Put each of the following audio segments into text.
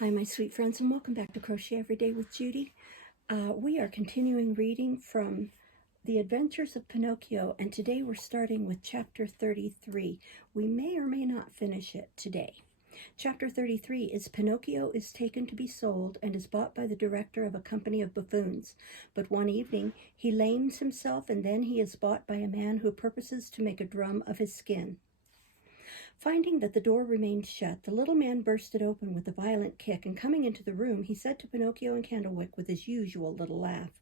Hi, my sweet friends, and welcome back to Crochet Every Day with Judy. We are continuing reading from The Adventures of Pinocchio, and today we're starting with Chapter 33. We may or may not finish it today. Chapter 33 is Pinocchio is taken to be sold and is bought by the director of a company of buffoons. But one evening he lames himself, and then he is bought by a man who purposes to make a drum of his skin. Finding that the door remained shut, the little man burst it open with a violent kick, and coming into the room, he said to Pinocchio and Candlewick with his usual little laugh,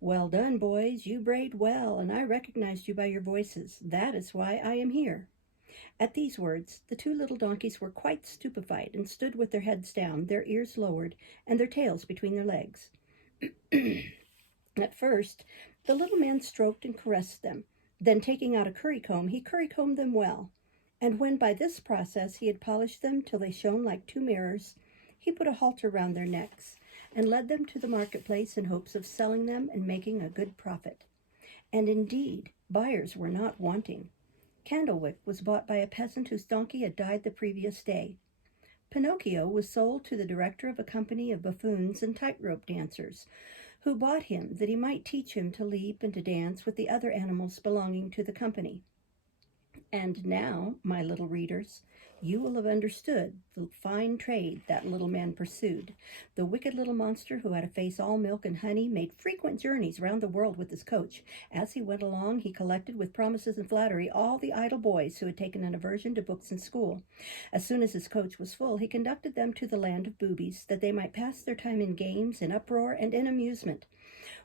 "Well done, boys, you brayed well, and I recognized you by your voices. That is why I am here." At these words, the two little donkeys were quite stupefied, and stood with their heads down, their ears lowered, and their tails between their legs. At first, the little man stroked and caressed them. Then, taking out a currycomb, he currycombed them well. And when by this process he had polished them till they shone like two mirrors, he put a halter round their necks, and led them to the marketplace in hopes of selling them and making a good profit. And indeed, buyers were not wanting. Candlewick was bought by a peasant whose donkey had died the previous day. Pinocchio was sold to the director of a company of buffoons and tightrope dancers, who bought him that he might teach him to leap and to dance with the other animals belonging to the company. And now, my little readers, you will have understood the fine trade that little man pursued. The wicked little monster, who had a face all milk and honey, made frequent journeys round the world with his coach. As he went along, he collected with promises and flattery all the idle boys who had taken an aversion to books and school. As soon as his coach was full, he conducted them to the land of boobies, that they might pass their time in games, in uproar, and in amusement.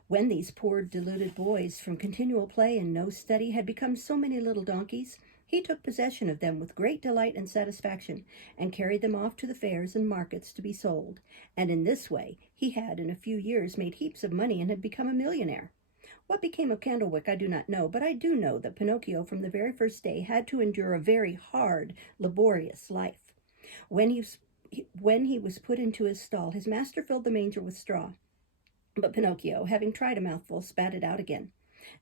When these poor deluded boys, from continual play and no study, had become so many little donkeys, he took possession of them with great delight and satisfaction, and carried them off to the fairs and markets to be sold. And in this way he had in a few years made heaps of money and had become a millionaire. What became of Candlewick I do not know, but I do know that Pinocchio from the very first day had to endure a very hard, laborious life. When he was put into his stall, his master filled the manger with straw. But Pinocchio, having tried a mouthful, spat it out again.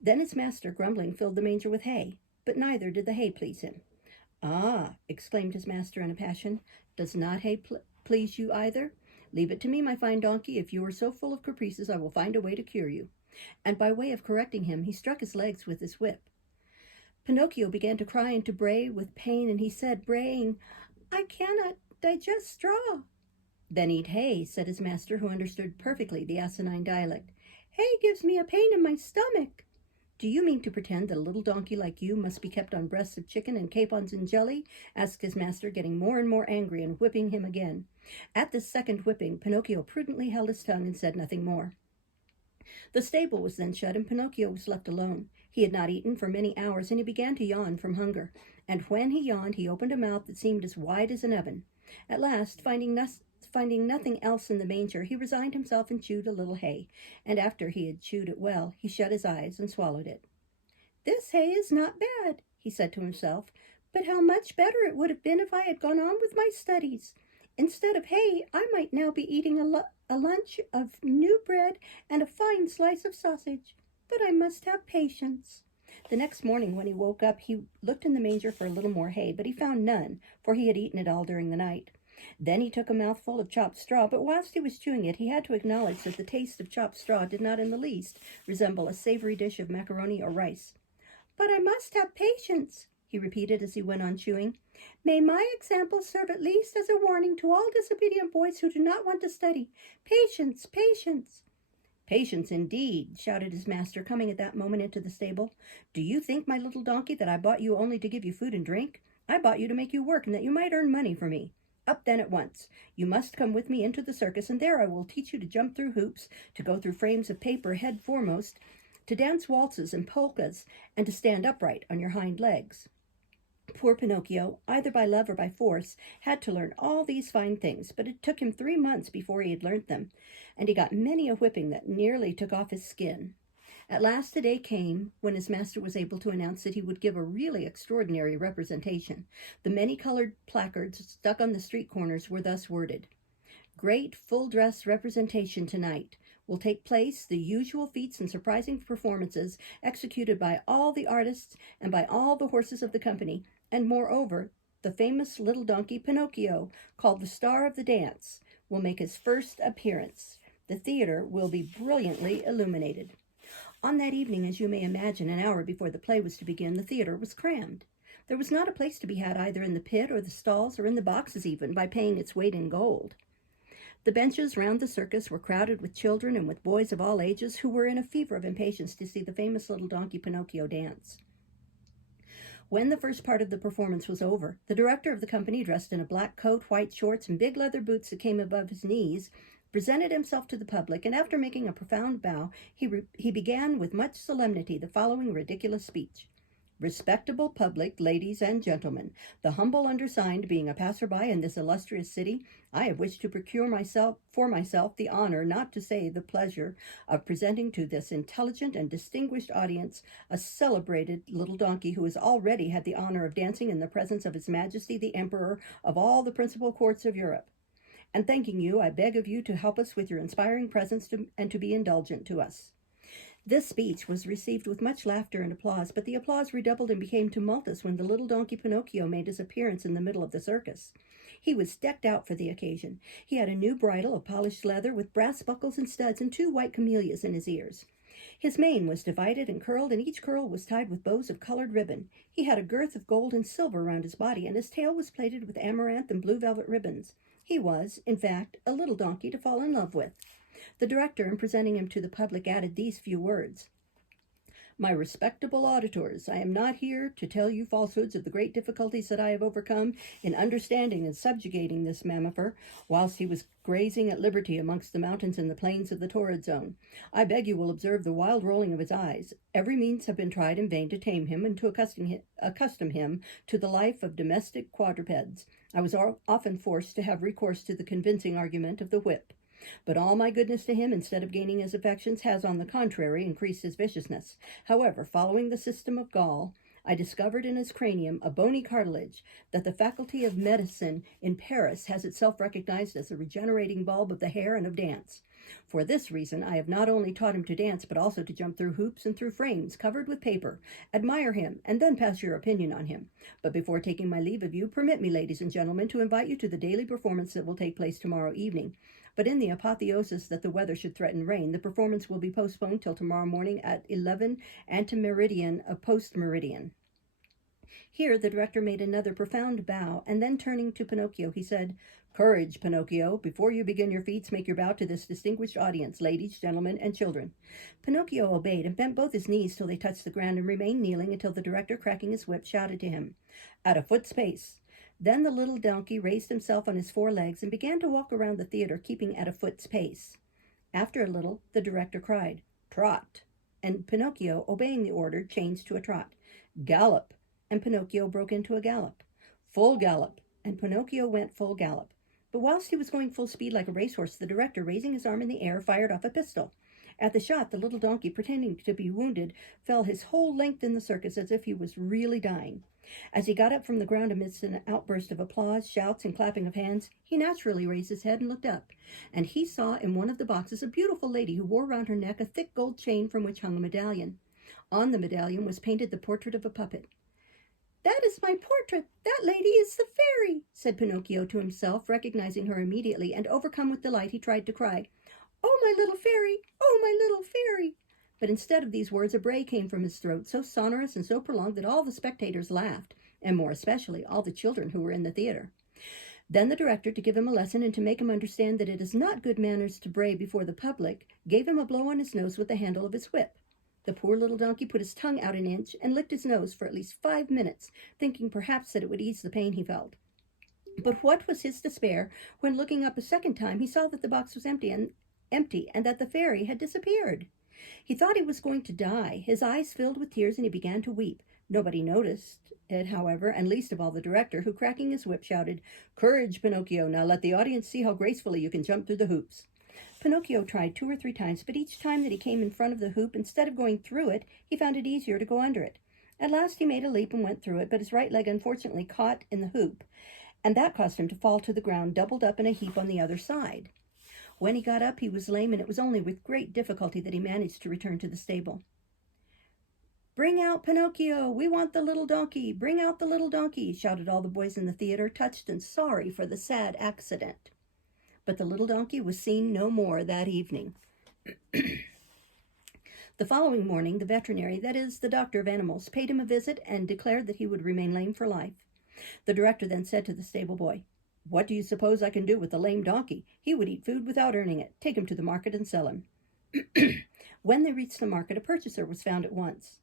Then his master, grumbling, filled the manger with hay. But neither did the hay please him. "Ah," exclaimed his master in a passion, "does not hay please you either? Leave it to me, my fine donkey. If you are so full of caprices, I will find a way to cure you." And by way of correcting him, he struck his legs with his whip. Pinocchio began to cry and to bray with pain, and he said, braying, "I cannot digest straw." "Then eat hay," said his master, who understood perfectly the asinine dialect. "Hay gives me a pain in my stomach." "Do you mean to pretend that a little donkey like you must be kept on breasts of chicken and capons and jelly?" asked his master, getting more and more angry and whipping him again. At this second whipping, Pinocchio prudently held his tongue and said nothing more. The stable was then shut, and Pinocchio was left alone. He had not eaten for many hours, and he began to yawn from hunger. And when he yawned, he opened a mouth that seemed as wide as an oven. At last, finding nothing else in the manger, he resigned himself and chewed a little hay, and after he had chewed it well, he shut his eyes and swallowed it. "This hay is not bad," he said to himself, "but how much better it would have been if I had gone on with my studies. Instead of hay, I might now be eating a lunch of new bread and a fine slice of sausage. But I must have patience." The next morning when he woke up, he looked in the manger for a little more hay, but he found none, for he had eaten it all during the night. Then he took a mouthful of chopped straw, but whilst he was chewing it, he had to acknowledge that the taste of chopped straw did not in the least resemble a savory dish of macaroni or rice. "But I must have patience," he repeated as he went on chewing. "May my example serve at least as a warning to all disobedient boys who do not want to study. Patience, patience." "Patience, indeed," shouted his master, coming at that moment into the stable. "Do you think, my little donkey, that I bought you only to give you food and drink? I bought you to make you work, and that you might earn money for me. Up then at once. You must come with me into the circus, and there I will teach you to jump through hoops, to go through frames of paper head foremost, to dance waltzes and polkas, and to stand upright on your hind legs." Poor Pinocchio, either by love or by force, had to learn all these fine things, but it took him 3 months before he had learnt them, and he got many a whipping that nearly took off his skin. At last the day came when his master was able to announce that he would give a really extraordinary representation. The many-colored placards stuck on the street corners were thus worded: "Great full-dress representation tonight. Will take place the usual feats and surprising performances executed by all the artists and by all the horses of the company, and moreover, the famous little donkey Pinocchio, called the star of the dance, will make his first appearance. The theater will be brilliantly illuminated. On that evening, as you may imagine, an hour before the play was to begin, the theater was crammed. There was not a place to be had either in the pit or the stalls or in the boxes even, by paying its weight in gold. The benches round the circus were crowded with children and with boys of all ages who were in a fever of impatience to see the famous little donkey Pinocchio dance. When the first part of the performance was over, the director of the company, dressed in a black coat, white shorts, and big leather boots that came above his knees, presented himself to the public, and after making a profound bow, he began with much solemnity the following ridiculous speech. Respectable public, ladies and gentlemen, the humble undersigned, being a passer-by in this illustrious city, I have wished to procure for myself the honor, not to say the pleasure, of presenting to this intelligent and distinguished audience a celebrated little donkey who has already had the honor of dancing in the presence of His Majesty the Emperor of all the principal courts of Europe. And thanking you, I beg of you to help us with your inspiring presence and to be indulgent to us. This speech was received with much laughter and applause, but the applause redoubled and became tumultuous when the little donkey Pinocchio made his appearance in the middle of the circus. He was decked out for the occasion. He had a new bridle of polished leather with brass buckles and studs and 2 white camellias in his ears. His mane was divided and curled, and each curl was tied with bows of colored ribbon. He had a girth of gold and silver around his body, and his tail was plaited with amaranth and blue velvet ribbons. He was, in fact, a little donkey to fall in love with. The director, in presenting him to the public, added these few words. My respectable auditors, I am not here to tell you falsehoods of the great difficulties that I have overcome in understanding and subjugating this mammifer, whilst he was grazing at liberty amongst the mountains and the plains of the torrid zone. I beg you will observe the wild rolling of his eyes. Every means have been tried in vain to tame him and to accustom him to the life of domestic quadrupeds. I was often forced to have recourse to the convincing argument of the whip. But all my goodness to him, instead of gaining his affections, has, on the contrary, increased his viciousness. However, following the system of Gall, I discovered in his cranium a bony cartilage that the faculty of medicine in Paris has itself recognized as the regenerating bulb of the hair and of dance. For this reason, I have not only taught him to dance, but also to jump through hoops and through frames covered with paper. Admire him, and then pass your opinion on him. But before taking my leave of you, permit me, ladies and gentlemen, to invite you to the daily performance that will take place tomorrow evening. But in the apotheosis that the weather should threaten rain, the performance will be postponed till tomorrow morning at 11 antemeridian of post-meridian. Here the director made another profound bow, and then turning to Pinocchio, he said, Courage, Pinocchio. Before you begin your feats, make your bow to this distinguished audience, ladies, gentlemen, and children. Pinocchio obeyed and bent both his knees till they touched the ground and remained kneeling until the director, cracking his whip, shouted to him, At a foot's pace. Then the little donkey raised himself on his 4 legs and began to walk around the theater, keeping at a foot's pace. After a little, the director cried, Trot, and Pinocchio, obeying the order, changed to a trot. Gallop, and Pinocchio broke into a gallop. Full gallop, and Pinocchio went full gallop. But whilst he was going full speed like a racehorse, the director, raising his arm in the air, fired off a pistol. At the shot, the little donkey, pretending to be wounded, fell his whole length in the circus as if he was really dying. As he got up from the ground amidst an outburst of applause, shouts, and clapping of hands, he naturally raised his head and looked up, and he saw in one of the boxes a beautiful lady who wore round her neck a thick gold chain from which hung a medallion. On the medallion was painted the portrait of a puppet. That is my portrait. That lady is the fairy, said Pinocchio to himself, recognizing her immediately, and overcome with delight, he tried to cry, Oh, my little fairy! Oh, my little fairy! But instead of these words, a bray came from his throat, so sonorous and so prolonged that all the spectators laughed, and more especially all the children who were in the theater. Then the director, to give him a lesson and to make him understand that it is not good manners to bray before the public, gave him a blow on his nose with the handle of his whip. The poor little donkey put his tongue out an inch and licked his nose for at least 5 minutes, thinking perhaps that it would ease the pain he felt. But what was his despair when, looking up a second time, he saw that the box was empty and that the fairy had disappeared. He thought he was going to die. His eyes filled with tears, and he began to weep. Nobody noticed it, however, and least of all the director, who, cracking his whip, shouted, Courage, Pinocchio! Now let the audience see how gracefully you can jump through the hoops. Pinocchio tried 2 or 3 times, but each time that he came in front of the hoop, instead of going through it, he found it easier to go under it. At last he made a leap and went through it, but his right leg unfortunately caught in the hoop, and that caused him to fall to the ground, doubled up in a heap on the other side. When he got up, he was lame, and it was only with great difficulty that he managed to return to the stable. Bring out Pinocchio! We want the little donkey! Bring out the little donkey! Shouted all the boys in the theater, touched and sorry for the sad accident. But the little donkey was seen no more that evening. The following morning, the veterinary, that is, the doctor of animals, paid him a visit and declared that he would remain lame for life. The director then said to the stable boy, "What do you suppose I can do with the lame donkey? He would eat food without earning it. Take him to the market and sell him." When they reached the market, a purchaser was found at once.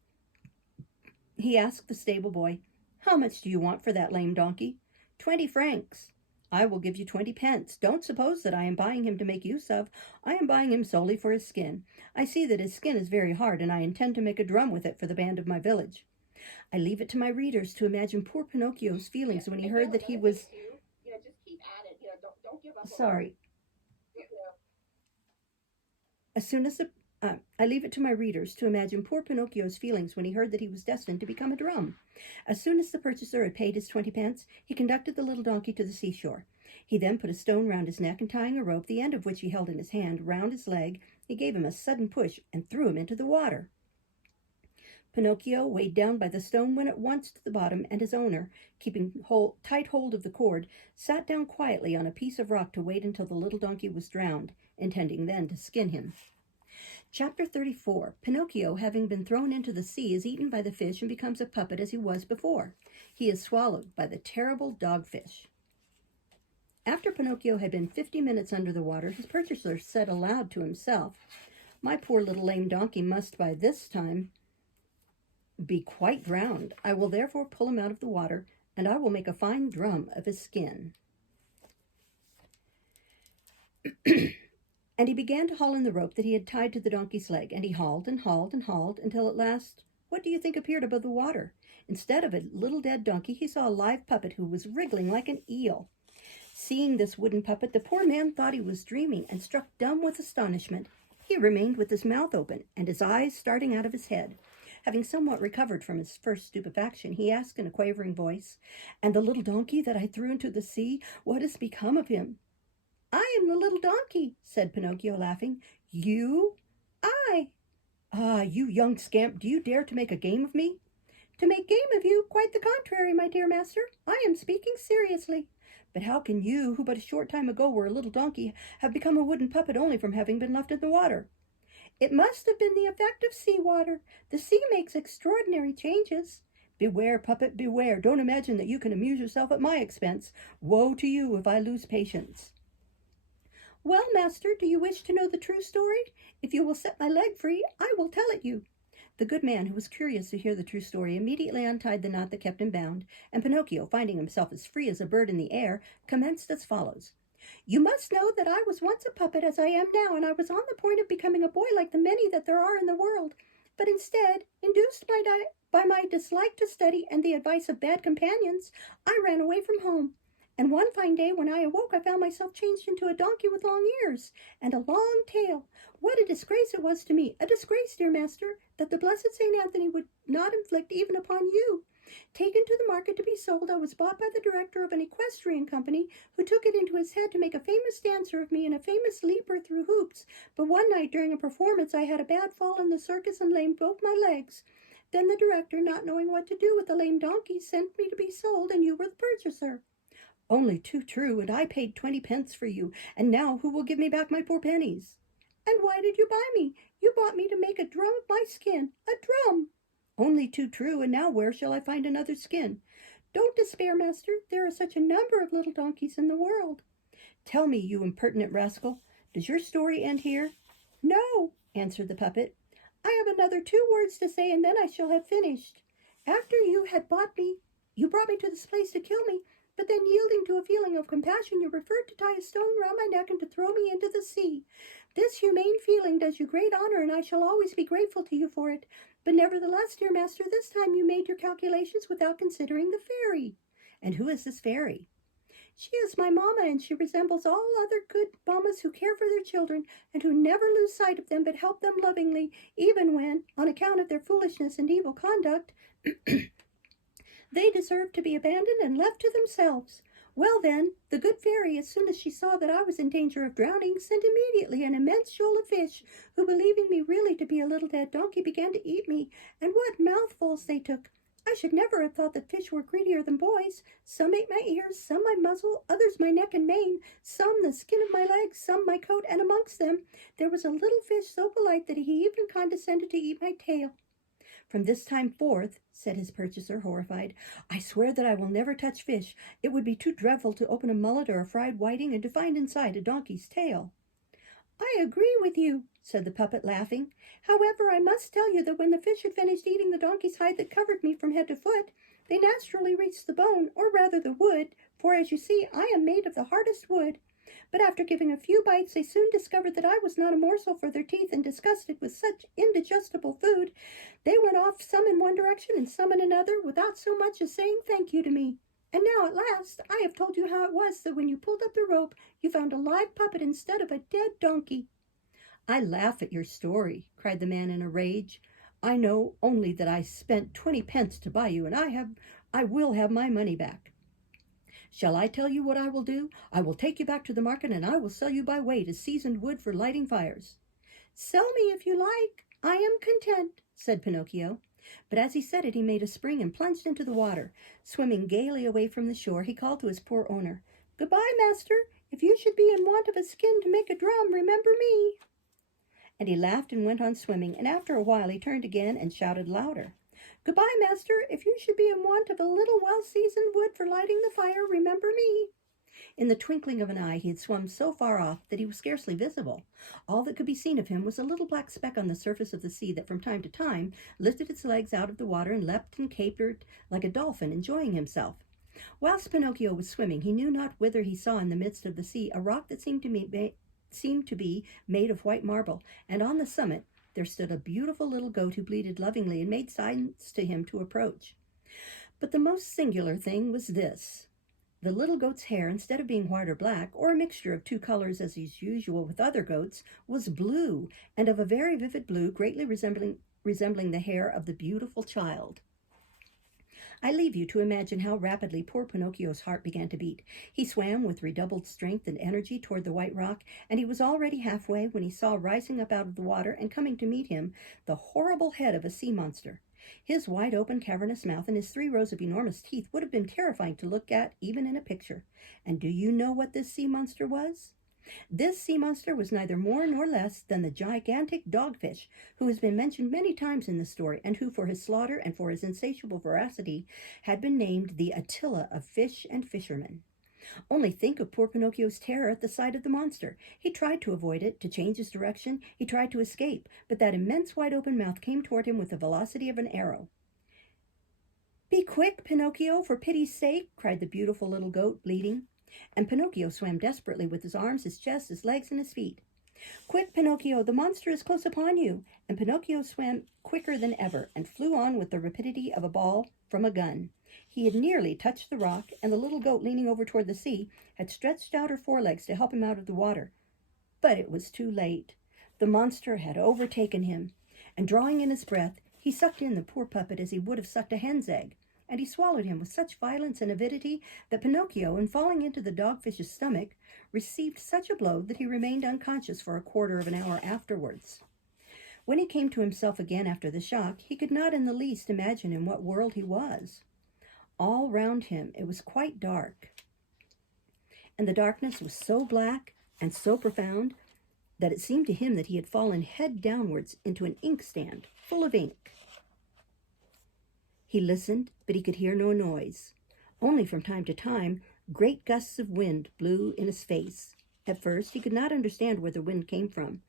He asked the stable boy, "How much do you want for that lame donkey?" 20 francs. "I will give you 20 pence. Don't suppose that I am buying him to make use of. I am buying him solely for his skin. I see that his skin is very hard, and I intend to make a drum with it for the band of my village." I leave it to my readers to imagine poor Pinocchio's feelings when he heard that he was... Just keep at it. Don't give up. Sorry. I leave it to my readers to imagine poor Pinocchio's feelings when he heard that he was destined to become a drum. As soon as the purchaser had paid his 20 pence, he conducted the little donkey to the seashore. He then put a stone round his neck and, tying a rope, the end of which he held in his hand, round his leg, he gave him a sudden push and threw him into the water. Pinocchio, weighed down by the stone, went at once to the bottom, and his owner, keeping tight hold of the cord, sat down quietly on a piece of rock to wait until the little donkey was drowned, intending then to skin him. Chapter 34. Pinocchio, having been thrown into the sea, is eaten by the fish and becomes a puppet as he was before. He is swallowed by the terrible dogfish. After Pinocchio had been 50 minutes under the water, his purchaser said aloud to himself, "My poor little lame donkey must by this time be quite drowned. I will therefore pull him out of the water, and I will make a fine drum of his skin." And he began to haul in the rope that he had tied to the donkey's leg, and he hauled and hauled and hauled until at last, what do you think appeared above the water? Instead of a little dead donkey, he saw a live puppet who was wriggling like an eel. Seeing this wooden puppet, the poor man thought he was dreaming, and struck dumb with astonishment. He remained with his mouth open and his eyes starting out of his head. Having somewhat recovered from his first stupefaction, he asked in a quavering voice, "And the little donkey that I threw into the sea, what has become of him?" "I am the little donkey," said Pinocchio, laughing. "You?" "I." "Ah, you young scamp, do you dare to make a game of me?" "To make game of you? Quite the contrary, my dear master. I am speaking seriously." "But how can you, who but a short time ago were a little donkey, have become a wooden puppet only from having been left in the water?" "It must have been the effect of sea water. The sea makes extraordinary changes." "Beware, puppet, beware. Don't imagine that you can amuse yourself at my expense. Woe to you if I lose patience." "Well, master, do you wish to know the true story? If you will set my leg free, I will tell it you." The good man, who was curious to hear the true story, immediately untied the knot that kept him bound, and Pinocchio, finding himself as free as a bird in the air, commenced as follows. "You must know that I was once a puppet as I am now, and I was on the point of becoming a boy like the many that there are in the world. But instead, induced by my dislike to study and the advice of bad companions, I ran away from home. And one fine day when I awoke, I found myself changed into a donkey with long ears and a long tail. What a disgrace it was to me, a disgrace, dear master, that the blessed St. Anthony would not inflict even upon you. Taken to the market to be sold, I was bought by the director of an equestrian company, who took it into his head to make a famous dancer of me and a famous leaper through hoops. But one night during a performance I had a bad fall in the circus and lamed both my legs. Then the director, not knowing what to do with the lame donkey, sent me to be sold, and you were the purchaser." "Only too true, and I paid 20 pence for you, and now who will give me back my poor pennies?" "And why did you buy me? You bought me to make a drum of my skin. A drum!" "Only too true, and now where shall I find another skin?" "Don't despair, master. There are such a number of little donkeys in the world." "Tell me, you impertinent rascal, does your story end here?" "No," answered the puppet. "I have another 2 words to say, and then I shall have finished. After you had bought me, you brought me to this place to kill me, but then, yielding to a feeling of compassion, you preferred to tie a stone round my neck and to throw me into the sea. This humane feeling does you great honor, and I shall always be grateful to you for it. But nevertheless, dear master, this time you made your calculations without considering the fairy." "And who is this fairy?" "She is my mamma, and she resembles all other good mammas who care for their children, and who never lose sight of them, but help them lovingly, even when, on account of their foolishness and evil conduct, they deserve to be abandoned and left to themselves. Well then, the good fairy, as soon as she saw that I was in danger of drowning, sent immediately an immense shoal of fish, who, believing me really to be a little dead donkey, began to eat me, and what mouthfuls they took! I should never have thought that fish were greedier than boys. Some ate my ears, some my muzzle, others my neck and mane, some the skin of my legs, some my coat, and amongst them there was a little fish so polite that he even condescended to eat my tail. From this time forth, said his purchaser, horrified, I swear that I will never touch fish. It would be too dreadful to open a mullet or a fried whiting and to find inside a donkey's tail. I agree with you, said the puppet, laughing. However, I must tell you that when the fish had finished eating the donkey's hide that covered me from head to foot, they naturally reached the bone, or rather the wood, for as you see, I am made of the hardest wood. But after giving a few bites, they soon discovered that I was not a morsel for their teeth, and disgusted with such indigestible food, they went off some in one direction and some in another, without so much as saying thank you to me. And now at last I have told you how it was that when you pulled up the rope, you found a live puppet instead of a dead donkey. I laugh at your story, cried the man in a rage. I know only that I spent 20 pence to buy you, and I will have my money back. Shall I tell you what I will do? I will take you back to the market, and I will sell you by weight as seasoned wood for lighting fires. Sell me if you like. I am content, said Pinocchio. But as he said it, he made a spring and plunged into the water. Swimming gaily away from the shore, he called to his poor owner, Goodbye, master. If you should be in want of a skin to make a drum, remember me. And he laughed and went on swimming, and after a while he turned again and shouted louder, Goodbye, master. If you should be in want of a little well-seasoned wood for lighting the fire, remember me. In the twinkling of an eye he had swum so far off that he was scarcely visible. All that could be seen of him was a little black speck on the surface of the sea that from time to time lifted its legs out of the water and leapt and capered like a dolphin, enjoying himself. Whilst Pinocchio was swimming, he knew not whither he saw in the midst of the sea a rock that seemed to be made of white marble, and on the summit there stood a beautiful little goat who bleated lovingly and made signs to him to approach. But the most singular thing was this. The little goat's hair, instead of being white or black, or a mixture of two colors as is usual with other goats, was blue, and of a very vivid blue, greatly resembling the hair of the beautiful child. I leave you to imagine how rapidly poor Pinocchio's heart began to beat. He swam with redoubled strength and energy toward the white rock, and he was already halfway when he saw rising up out of the water and coming to meet him the horrible head of a sea monster. His wide-open, cavernous mouth and his 3 rows of enormous teeth would have been terrifying to look at, even in a picture. And do you know what this sea monster was? This sea monster was neither more nor less than the gigantic dogfish, who has been mentioned many times in the story, and who, for his slaughter and for his insatiable voracity, had been named the Attila of fish and fishermen. Only think of poor Pinocchio's terror at the sight of the monster. He tried to avoid it, to change his direction. He tried to escape, but that immense wide-open mouth came toward him with the velocity of an arrow. Be quick, Pinocchio, for pity's sake, cried the beautiful little goat, bleating. And Pinocchio swam desperately with his arms, his chest, his legs, and his feet. Quick, Pinocchio, the monster is close upon you. And Pinocchio swam quicker than ever and flew on with the rapidity of a ball from a gun. He had nearly touched the rock, and the little goat, leaning over toward the sea, had stretched out her forelegs to help him out of the water. But it was too late. The monster had overtaken him, and drawing in his breath, he sucked in the poor puppet as he would have sucked a hen's egg, and he swallowed him with such violence and avidity that Pinocchio, in falling into the dogfish's stomach, received such a blow that he remained unconscious for a quarter of an hour afterwards. When he came to himself again after the shock, he could not in the least imagine in what world he was. All round him it was quite dark, and the darkness was so black and so profound that it seemed to him that he had fallen head downwards into an inkstand full of ink. He listened, but he could hear no noise. Only from time to time, great gusts of wind blew in his face. At first, he could not understand where the wind came from,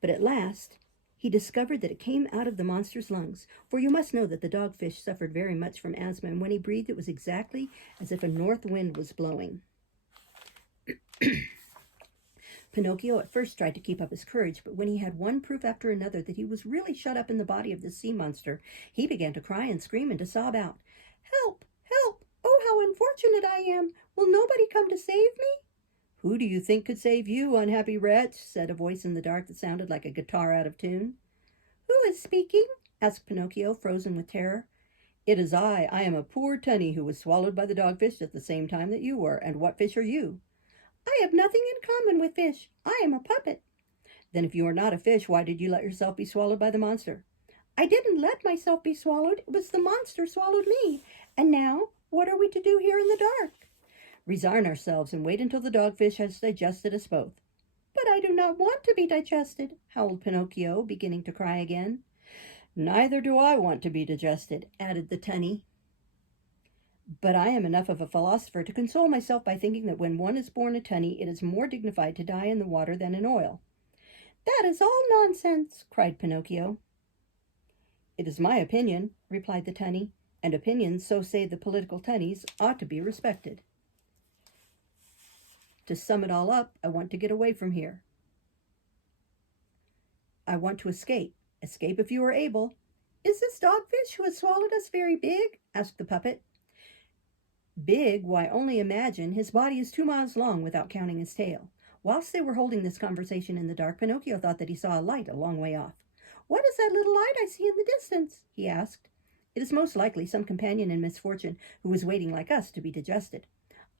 but at last he discovered that it came out of the monster's lungs, for you must know that the dogfish suffered very much from asthma, and when he breathed it was exactly as if a north wind was blowing. Pinocchio at first tried to keep up his courage, but when he had one proof after another that he was really shut up in the body of the sea monster, he began to cry and scream and to sob out, Help! Help! Oh, how unfortunate I am! Will nobody come to save me? Who do you think could save you, unhappy wretch? Said a voice in the dark that sounded like a guitar out of tune. Who is speaking? Asked Pinocchio, frozen with terror. It is I. I am a poor tunny who was swallowed by the dogfish at the same time that you were. And what fish are you? I have nothing in common with fish. I am a puppet. Then if you are not a fish, why did you let yourself be swallowed by the monster? I didn't let myself be swallowed. It was the monster swallowed me. And now, what are we to do here in the dark? Resign ourselves and wait until the dogfish has digested us both. But I do not want to be digested, howled Pinocchio, beginning to cry again. Neither do I want to be digested, added the tunny. But I am enough of a philosopher to console myself by thinking that when one is born a tunny, it is more dignified to die in the water than in oil. That is all nonsense, cried Pinocchio. It is my opinion, replied the tunny, and opinions, so say the political tunnies, ought to be respected. To sum it all up, I want to get away from here. I want to escape. Escape if you are able. Is this dogfish who has swallowed us very big? Asked the puppet. Big? Why, only imagine. His body is 2 miles long without counting his tail. Whilst they were holding this conversation in the dark, Pinocchio thought that he saw a light a long way off. What is that little light I see in the distance? He asked. It is most likely some companion in misfortune who is waiting like us to be digested.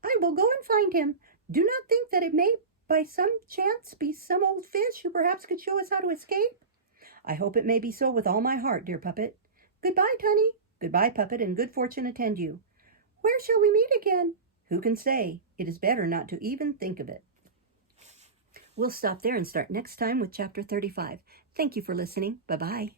I will go and find him. Do not think that it may by some chance be some old fish who perhaps could show us how to escape. I hope it may be so with all my heart, dear puppet. Goodbye, Tunny. Goodbye, puppet, and good fortune attend you. Where shall we meet again? Who can say? It is better not to even think of it. We'll stop there and start next time with Chapter 35. Thank you for listening. Bye-bye.